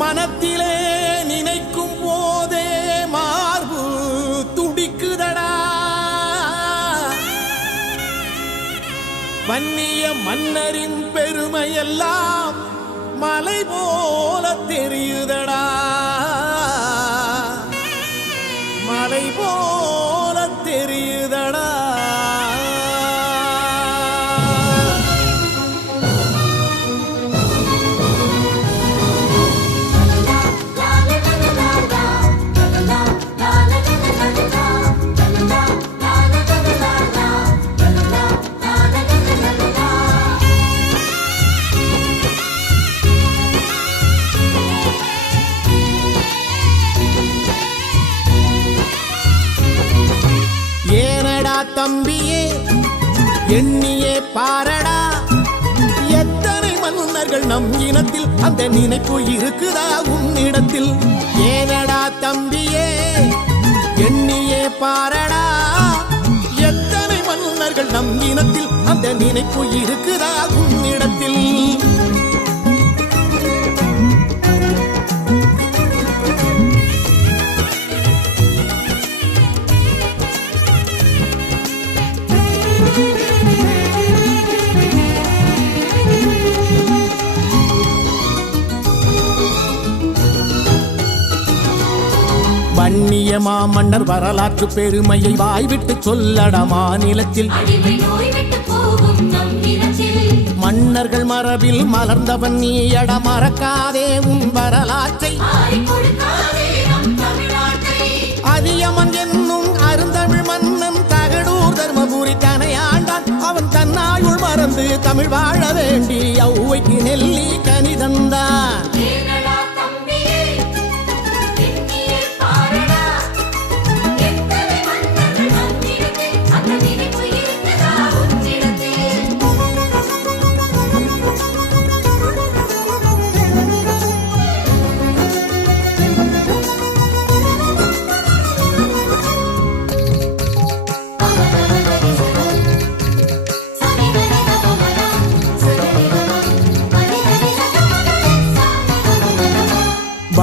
மனத்திலே நினைக்கும் போதே மார்பு துடிக்குதடா. வன்னிய மன்னரின் பெருமையெல்லாம் மலை போல தெரியுதடா. மலை போல தம்பியே எண்ணியே பாரடா. எத்தனை மன்னர்கள் நம் இனத்தில் அந்த நினைப்பு இருக்குதா உன்னிடத்தில்? ஏனடா தம்பியே எண்ணியே பாரடா. எத்தனை மன்னர்கள் நம் இனத்தில் அந்த நினைப்பு இருக்குதா உன்னிடத்தில்? வன்னிய மாமன்னர் வரலாற்று பெருமையை வாய்விட்டு சொல்லட மாநிலத்தில். மன்னர்கள் மரபில் மலர்ந்தவன் நீயட மறக்காதே உன் வரலாற்றை. அதியமன் என்னும் அருந்தமிழ் மன்னன் தகடூர் தர்மபுரி தனையாண்டான் அவன் தன்னாயுள் மறந்து தமிழ் வாழ வேண்டி ஔவைக்கு நெல்லி கனி தந்தான்.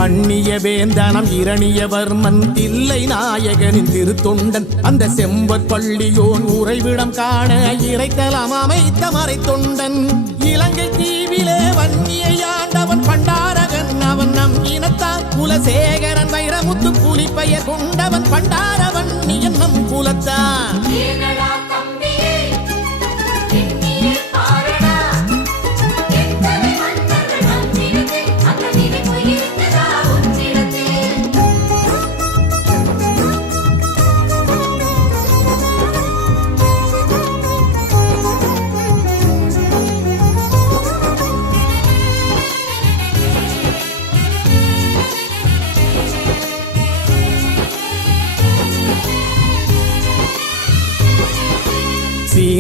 வன்னிய வேந்தனம் இரணியவர்மன் தில்லை நாயகனின் திருத்தொண்டன். அந்த செம்பற் பள்ளியோன் உறைவிடம் காண இறைத்தலம் அமைத்த மறைத்தொண்டன். இலங்கை தீவிலே வன்னியை ஆண்டவன் பண்டாரகன். அவன் நம் இனத்தான் குலசேகரன் வைரமுத்து புலிப்பெயர் கொண்டவன் பண்டாரவன் நீ நம் குலத்தான்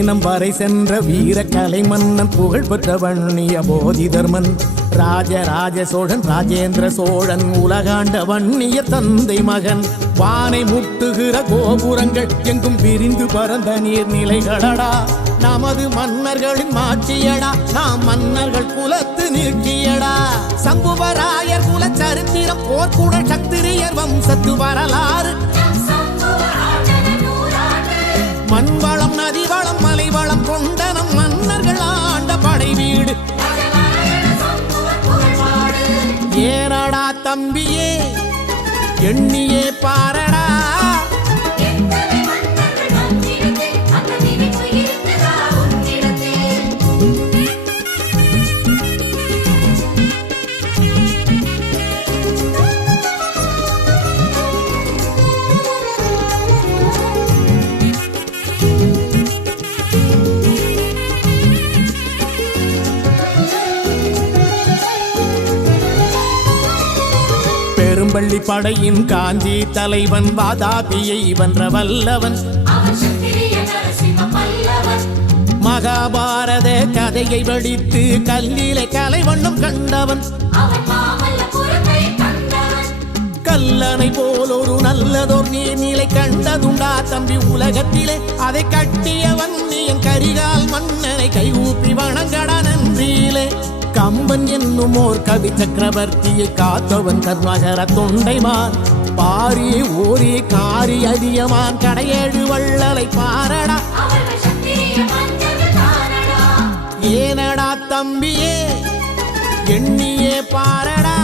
சேனம் வரை சென்ற வீர கலை மன்னன் புகழ் பெற்ற வன்னிய போதிதர்மன். ராஜராஜ சோழன் ராஜேந்திர சோழன் உலகாண்ட வன்னிய தந்தை மகன். வானை முட்டுகிற கோபுரங்கள் எங்கும் விரிந்து பறந்த நீர்நிலைகளடா. நமது மன்னர்களின் மாட்சியடா நாம் மன்னர்கள் குலத்து நீக்கியடா. சம்புவராயர் குல சரித்திரம் போர்க்குடல் சத்திரியர் வம்சத்து வரலாறு. மண்வளம் நதி தம்பியே எண்ணியே பாரடா. கொள்ளி படையின் காஞ்சி தலைவன் வாதாபியை வென்ற வல்லவன் மகாபாரத கதையை வடித்து கல்லிலே கலைவண்ணம் கண்டவன். அவன் மாமல்லபுரத்தை கல்லணை போல் ஒரு நல்லதோர் நீர்நிலை கண்டதுண்டா தம்பி உலகத்திலே. அதை கட்டியவன் நீ என் கரிகால் மன்னனை கைகூப்பி வணங்கடா நன்றியிலே. கம்பன் என்னும் ஓர் கவி சக்கரவர்த்தியை காத்தவன் கர்ணகர தொண்டைமான். பாரி ஓரி காரி அதியமான். கடையேழு வள்ளலை பாரடா. ஏனடா தம்பியே எண்ணியே பாரடா.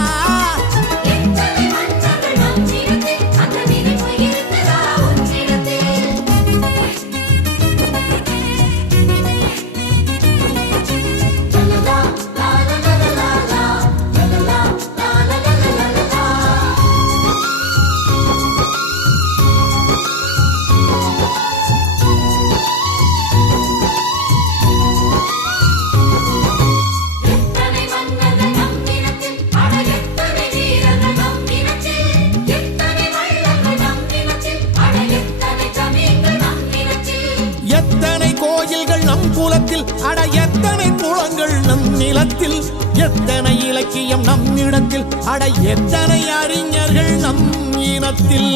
எத்தனை கோயில்கள் நம் குலத்தில்? அட எத்தனை குளங்கள் நம் நிலத்தில்? எத்தனை இலக்கியம் நம் இடத்தில்? அட எத்தனை அறிஞர்கள் நம் இனத்தில்?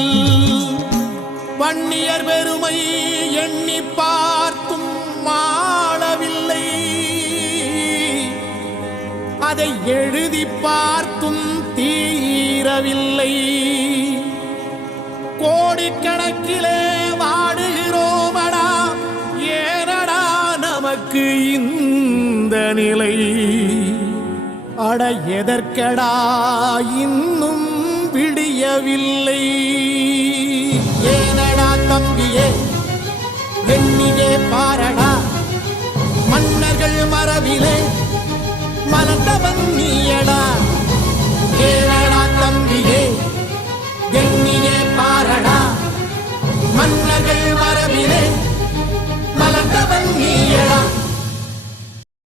வன்னியர் பெருமை எண்ணி பார்த்தும் மாளவில்லை அதை எழுதி பார்த்தும் தீரவில்லை. கோடிக்கணக்கிலே அட எதற்கடா இன்னும் விடியவில்லை? ஏனடா தம்பியே எண்ணியே பாரடா மன்னர்கள் மரபிலே மலர்ந்தவன் நீயே.